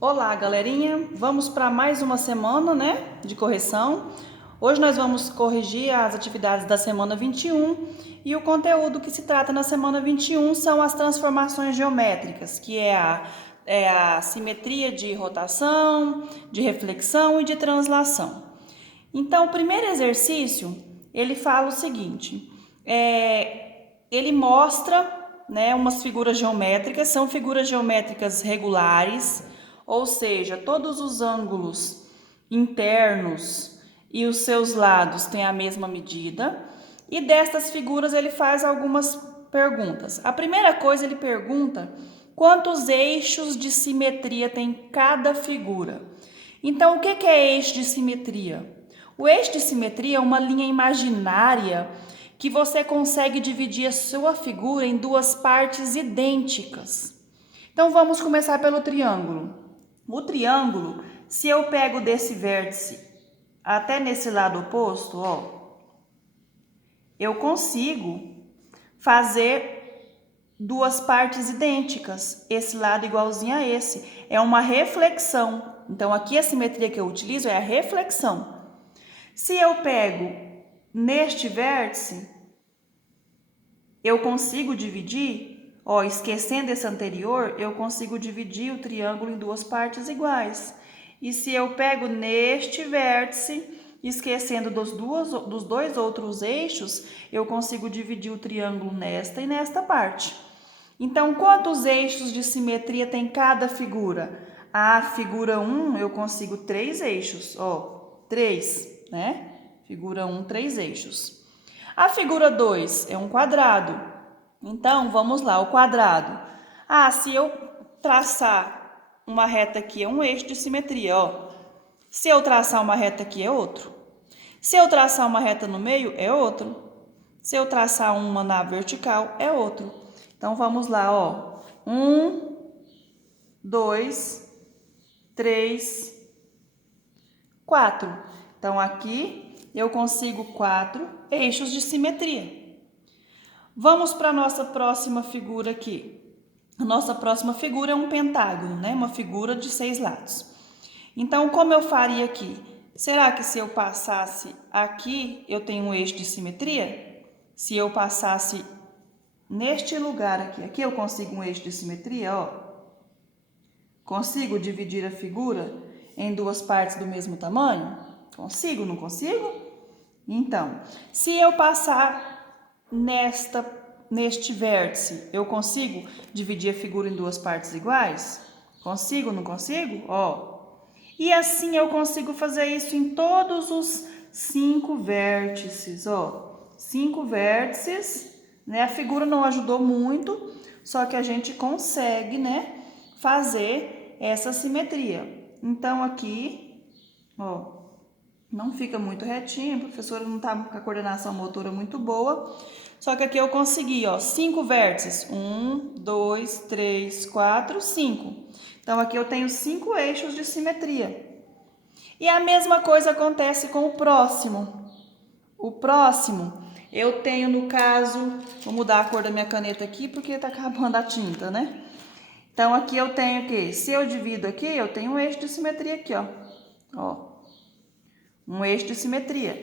Olá, galerinha! Vamos para mais uma semana, de correção. Hoje nós vamos corrigir as atividades da semana 21 e o conteúdo que se trata na semana 21 são as transformações geométricas, que é a simetria de rotação, de reflexão e de translação. Então, o primeiro exercício, ele fala o seguinte, ele mostra umas figuras geométricas, são figuras geométricas regulares, ou seja, todos os ângulos internos e os seus lados têm a mesma medida. E destas figuras ele faz algumas perguntas. A primeira coisa ele pergunta quantos eixos de simetria tem cada figura. Então, o que é eixo de simetria? O eixo de simetria é uma linha imaginária que você consegue dividir a sua figura em duas partes idênticas. Então, vamos começar pelo triângulo. O triângulo, se eu pego desse vértice até nesse lado oposto, eu consigo fazer duas partes idênticas, esse lado igualzinho a esse. É uma reflexão. Então, aqui a simetria que eu utilizo é a reflexão. Se eu pego neste vértice, eu consigo dividir, esquecendo esse anterior, eu consigo dividir o triângulo em duas partes iguais. E se eu pego neste vértice, esquecendo dos dois outros eixos, eu consigo dividir o triângulo nesta e nesta parte. Então, quantos eixos de simetria tem cada figura? A figura 1, eu consigo 3 eixos, 3, Figura 1, 3 eixos. A figura 2 é um quadrado. Então, vamos lá, o quadrado. Se eu traçar uma reta aqui, é um eixo de simetria, Se eu traçar uma reta aqui, é outro. Se eu traçar uma reta no meio, é outro. Se eu traçar uma na vertical, é outro. Então, vamos lá, 1, 2, 3, 4. Então, aqui eu consigo 4 eixos de simetria. Vamos para a nossa próxima figura aqui. A nossa próxima figura é um pentágono, Uma figura de 6 lados. Então, como eu faria aqui? Será que se eu passasse aqui, eu tenho um eixo de simetria? Se eu passasse neste lugar aqui eu consigo um eixo de simetria, Consigo dividir a figura em duas partes do mesmo tamanho? Consigo, não consigo? Então, se eu passar neste vértice, eu consigo dividir a figura em duas partes iguais? Consigo, não consigo? E assim eu consigo fazer isso em todos os 5 vértices, 5 vértices, A figura não ajudou muito, só que a gente consegue, fazer essa simetria. Então, aqui, não fica muito retinho, a professora não está com a coordenação motora muito boa, só que aqui eu consegui, 5 vértices, 1, 2, 3, 4, 5. Então, aqui eu tenho 5 eixos de simetria. E a mesma coisa acontece com o próximo. O próximo, eu tenho no caso, vou mudar a cor da minha caneta aqui, porque está acabando a tinta, Então, aqui eu tenho o quê? Se eu divido aqui, eu tenho um eixo de simetria aqui, um eixo de simetria.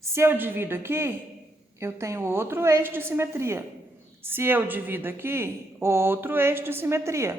Se eu divido aqui, eu tenho outro eixo de simetria. Se eu divido aqui, outro eixo de simetria,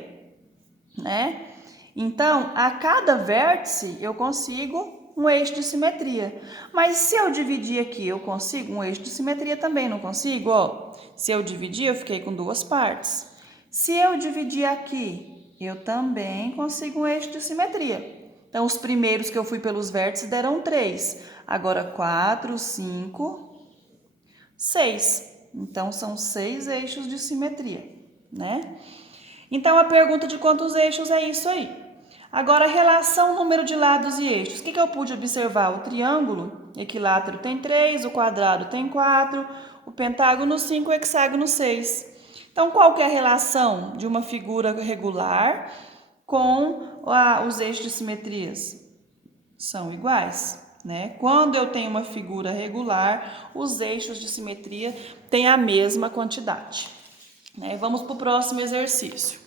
Então, a cada vértice, eu consigo um eixo de simetria. Mas se eu dividir aqui, eu consigo um eixo de simetria também, não consigo? Se eu dividir, eu fiquei com duas partes. Se eu dividir aqui, eu também consigo um eixo de simetria. Então, os primeiros que eu fui pelos vértices deram 3. Agora, 4, 5, 6. Então, são 6 eixos de simetria, Então, a pergunta de quantos eixos é isso aí. Agora, relação número de lados e eixos. O que eu pude observar? O triângulo equilátero tem 3, o quadrado tem 4, o pentágono 5, o hexágono 6. Então, qual que é a relação de uma figura regular com os eixos de simetrias? São iguais, Quando eu tenho uma figura regular, os eixos de simetria têm a mesma quantidade. Vamos para o próximo exercício.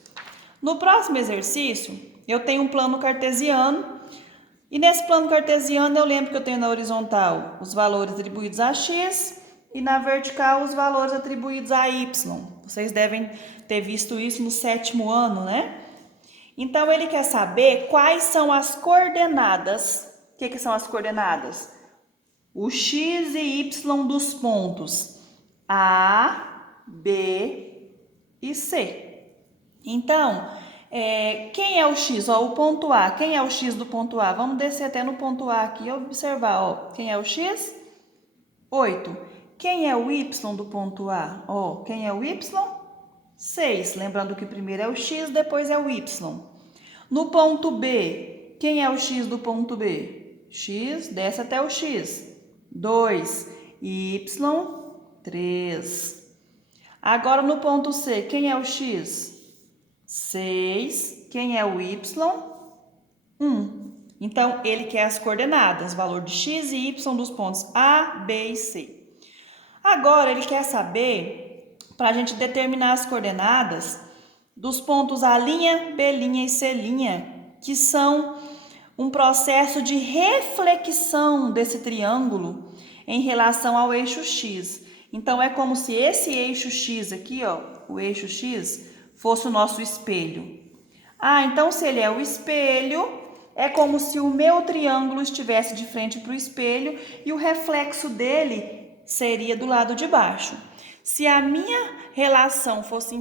No próximo exercício, Eu tenho um plano cartesiano, e nesse plano cartesiano eu lembro que eu tenho na horizontal os valores atribuídos a x e na vertical os valores atribuídos a y. Vocês devem ter visto isso no 7º ano, né? Então, ele quer saber quais são as coordenadas. O que são as coordenadas? O x e y dos pontos A, B e C. Então, quem é o x? Ó, o ponto A. Quem é o x do ponto A? Vamos descer até no ponto A aqui e observar. Ó, quem é o x? 8. Quem é o y do ponto A? Ó, quem é o y? 6. Lembrando que primeiro é o x, depois é o y. No ponto B, quem é o x do ponto B? X, desce até o x. 2. Y, 3. Agora no ponto C, quem é o x? 6. Quem é o y? 1. Então, ele quer as coordenadas, valor de x e y dos pontos A, B e C. Agora, ele quer saber, para a gente determinar as coordenadas, dos pontos A', B' e C', que são um processo de reflexão desse triângulo em relação ao eixo X. Então, é como se esse eixo X aqui, ó, o eixo X, fosse o nosso espelho. Ah, então se ele é o espelho, é como se o meu triângulo estivesse de frente para o espelho e o reflexo dele seria do lado de baixo. Se a minha reflexão fosse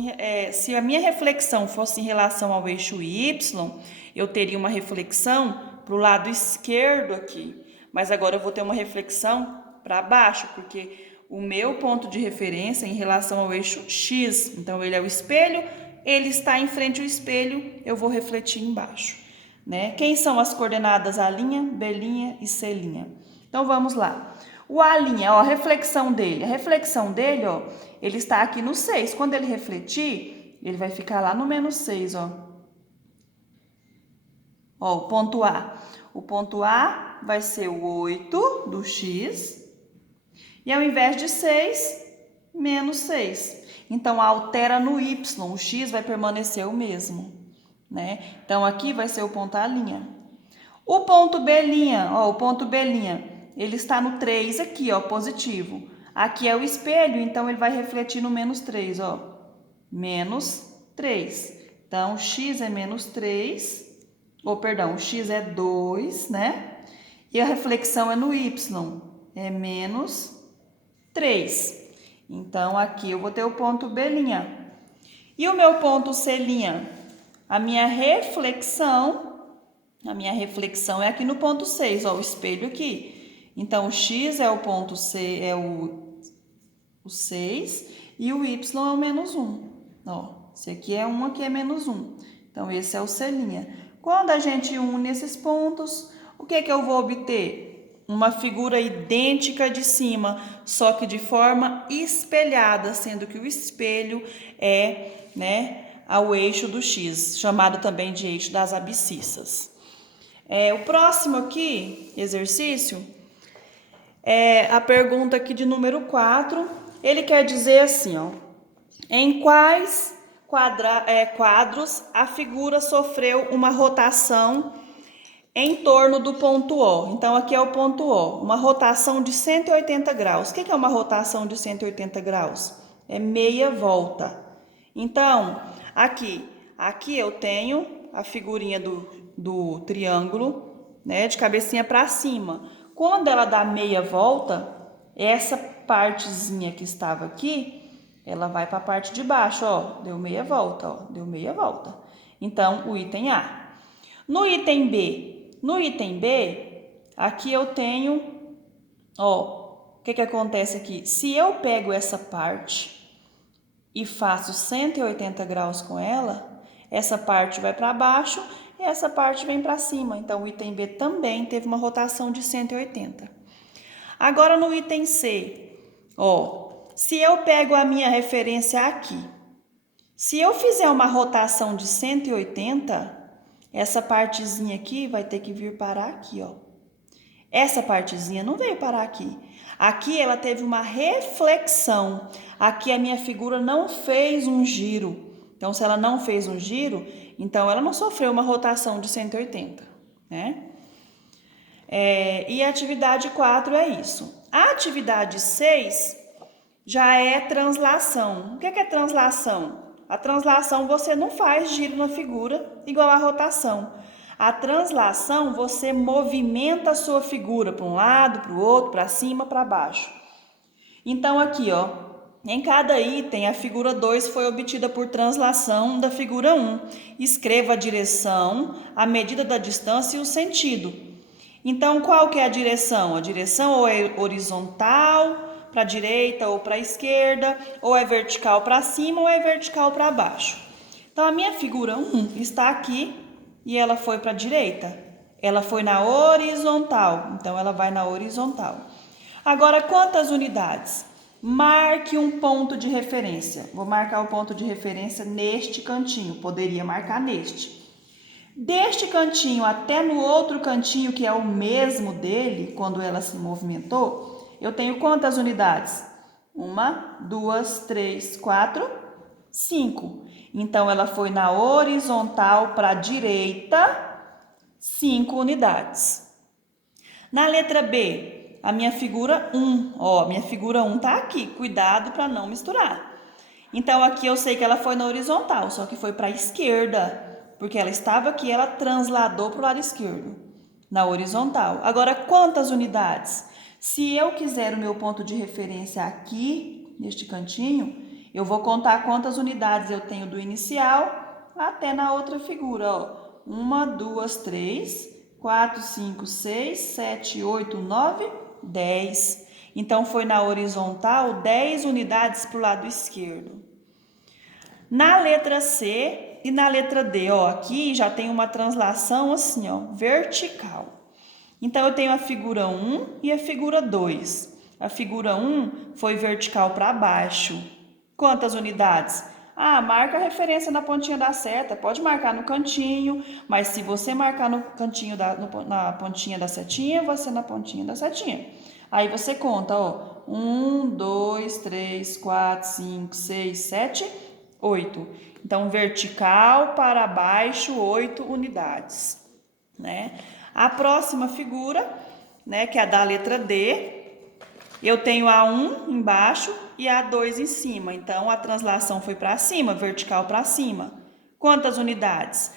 em relação ao eixo Y, eu teria uma reflexão para o lado esquerdo aqui. Mas agora eu vou ter uma reflexão para baixo, porque o meu ponto de referência é em relação ao eixo X. Então, ele é o espelho, ele está em frente ao espelho, eu vou refletir embaixo. Né? Quem são as coordenadas A', B' e C'? Então, vamos lá. O A', ó, a reflexão dele. A reflexão dele, ó, ele está aqui no 6. Quando ele refletir, ele vai ficar lá no menos 6, ó. Ó, o ponto A. O ponto A vai ser o 8 do X. E ao invés de 6, menos 6. Então, altera no Y. O X vai permanecer o mesmo. Né? Então, aqui vai ser o ponto A'. O ponto B', ó, o ponto B', ele está no 3 aqui, ó, positivo. Aqui é o espelho, então ele vai refletir no menos 3, ó. Menos 3. Então, x é menos 3. Ou, perdão, o x é 2, né? E a reflexão é no y, é menos 3. Então, aqui eu vou ter o ponto B'. E o meu ponto C'? A minha reflexão é aqui no ponto 6, ó, o espelho aqui. Então, o x é o ponto C, é o 6, e o y é o menos 1. Ó, esse aqui é 1, aqui é menos 1. Então, esse é o C'. Quando a gente une esses pontos, o que eu vou obter? Uma figura idêntica de cima, só que de forma espelhada, sendo que o espelho é, né, ao eixo do X, chamado também de eixo das abscissas. O próximo aqui, exercício, é a pergunta aqui de número 4. Ele quer dizer assim, ó, em quais quadros a figura sofreu uma rotação em torno do ponto O. Então, aqui é o ponto O, uma rotação de 180 graus. O que é uma rotação de 180 graus? É meia volta. Então, aqui eu tenho a figurinha do triângulo, né, de cabecinha para cima. Quando ela dá meia volta, essa partezinha que estava aqui, ela vai para a parte de baixo, ó, deu meia volta, ó, deu meia volta. Então, o item A. No item B, aqui eu tenho, ó, o que acontece aqui? Se eu pego essa parte e faço 180 graus com ela, essa parte vai para baixo e essa parte vem para cima. Então, o item B também teve uma rotação de 180. Agora, no item C, ó, se eu pego a minha referência aqui, se eu fizer uma rotação de 180, essa partezinha aqui vai ter que vir parar aqui, ó. Essa partezinha não veio parar aqui. Aqui ela teve uma reflexão. Aqui a minha figura não fez um giro. Então, se ela não fez um giro, Então, ela não sofreu uma rotação de 180, né? E a atividade 4 é isso. A atividade 6 já é translação. O que é translação? A translação você não faz giro na figura igual a rotação. A translação você movimenta a sua figura para um lado, para o outro, para cima, para baixo. Então aqui, ó, em cada item a figura 2 foi obtida por translação da figura 1. Escreva a direção, a medida da distância e o sentido. Então qual que é a direção? A direção ou é horizontal para a direita ou para a esquerda, ou é vertical para cima ou é vertical para baixo. Então, a minha figura 1 está aqui e ela foi para a direita. Ela foi na horizontal, então ela vai na horizontal. Agora, quantas unidades? Marque um ponto de referência. Vou marcar o ponto de referência neste cantinho, poderia marcar neste. Deste cantinho até no outro cantinho, que é o mesmo dele, quando ela se movimentou, eu tenho quantas unidades? 1, 2, 3, 4, 5. Então, ela foi na horizontal para a direita, 5 unidades. Na letra B, a minha figura 1. Ó, minha figura 1 está aqui. Cuidado para não misturar. Então, aqui eu sei que ela foi na horizontal, só que foi para a esquerda. Porque ela estava aqui, ela transladou para o lado esquerdo, na horizontal. Agora, quantas unidades? Se eu quiser o meu ponto de referência aqui, neste cantinho, eu vou contar quantas unidades eu tenho do inicial até na outra figura, ó. 1, 2, 3, 4, 5, 6, 7, 8, 9, 10. Então, foi na horizontal 10 unidades para o lado esquerdo. Na letra C e na letra D, ó, aqui já tem uma translação assim, ó, vertical. Então, eu tenho a figura 1 e a figura 2. A figura 1 foi vertical para baixo. Quantas unidades? Marca a referência na pontinha da seta. Pode marcar no cantinho, mas se você marcar no cantinho na pontinha da setinha, vai ser na pontinha da setinha. Aí você conta, ó, 1, 2, 3, 4, 5, 6, 7, 8. Então, vertical para baixo, 8 unidades, né? A próxima figura, né, que é a da letra D, eu tenho a 1 embaixo e a 2 em cima. Então, a translação foi para cima, vertical para cima. Quantas unidades?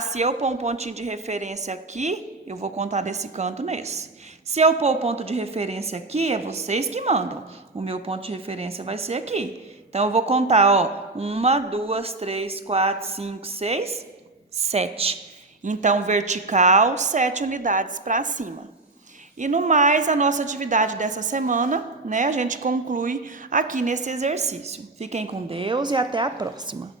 Se eu pôr um pontinho de referência aqui, eu vou contar desse canto nesse. Se eu pôr o ponto de referência aqui, é vocês que mandam. O meu ponto de referência vai ser aqui. Então, eu vou contar, ó, 1, 2, 3, 4, 5, 6, 7. Então, vertical, 7 unidades para cima. E no mais, a nossa atividade dessa semana, né, a gente conclui aqui nesse exercício. Fiquem com Deus e até a próxima.